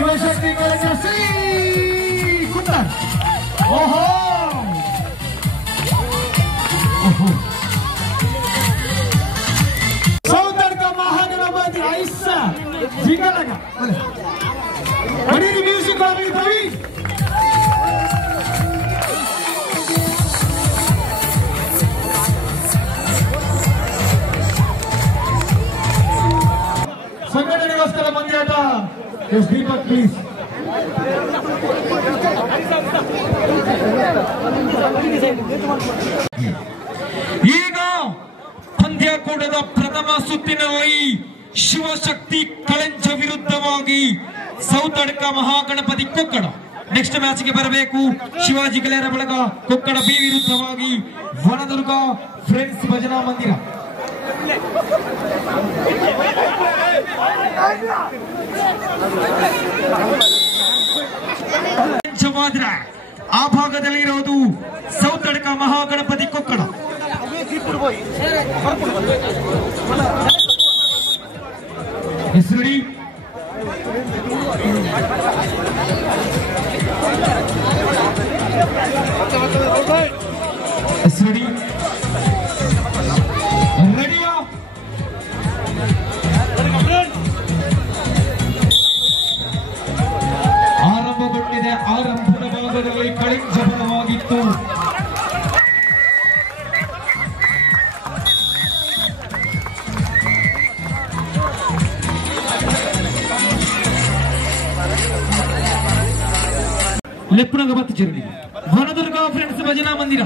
ಶಿವಶಕ್ತಿ ಕಳೆದ ಶ್ರೀ ಕುಂದರ್. ಓಹೋ ಸೌಂದರ್ಯ ಮಹಾಗಣಪತಿ ಐಸ ಜಿಗಲಗ ಬರೀ ಮ್ಯೂಸಿಕ್ ಆಗಿರ್ತೀವಿ. ಸಂಘಟನೆಗೋಸ್ಕರ ಮಂದಿರಾಟ. S Deepak please. ಈಗ ಪಂದ್ಯಾಕೂಟದ ಪ್ರಥಮ ಸುತ್ತಿನಲ್ಲಿ ಶಿವಶಕ್ತಿ ಕಳಂಚ ವಿರುದ್ಧವಾಗಿ ಸೌತಡ್ಕ ಮಹಾಗಣಪತಿ ಕೊಕ್ಕಡ. ನೆಕ್ಸ್ಟ್ ಮ್ಯಾಚ್ ಗೆ ಬರಬೇಕು ಶಿವಾಜಿ ಗೆಳೆಯರ ಬಳಗ ಕೊಕ್ಕಡ ಬಿ ವಿರುದ್ಧವಾಗಿ ವನದುರ್ಗ ಫ್ರೆಂಡ್ಸ್ ಭಜನಾ ಮಂದಿರ. ಆ ಭಾಗದಲ್ಲಿ ಇರೋದು ಸೌತಡ್ಕ ಮಹಾಗಣಪತಿ ಕೊಕ್ಕಡ. ಹೆಸರು ರೆಡಿಯಾ? ಆರಂಭಗೊಂಡಿದೆ. ಆರಂಭದ ಭಾಗದಲ್ಲಿ ಕಳಿಂಚ ಬಲವಾಗಿತ್ತು. ಲೆಪ್ಪನಗ ಮತ್ತು ಚಿರಡಿ ವನದುರ್ಗ ಫ್ರೆಂಡ್ಸ್ ಭಜನಾ ಮಂದಿರ.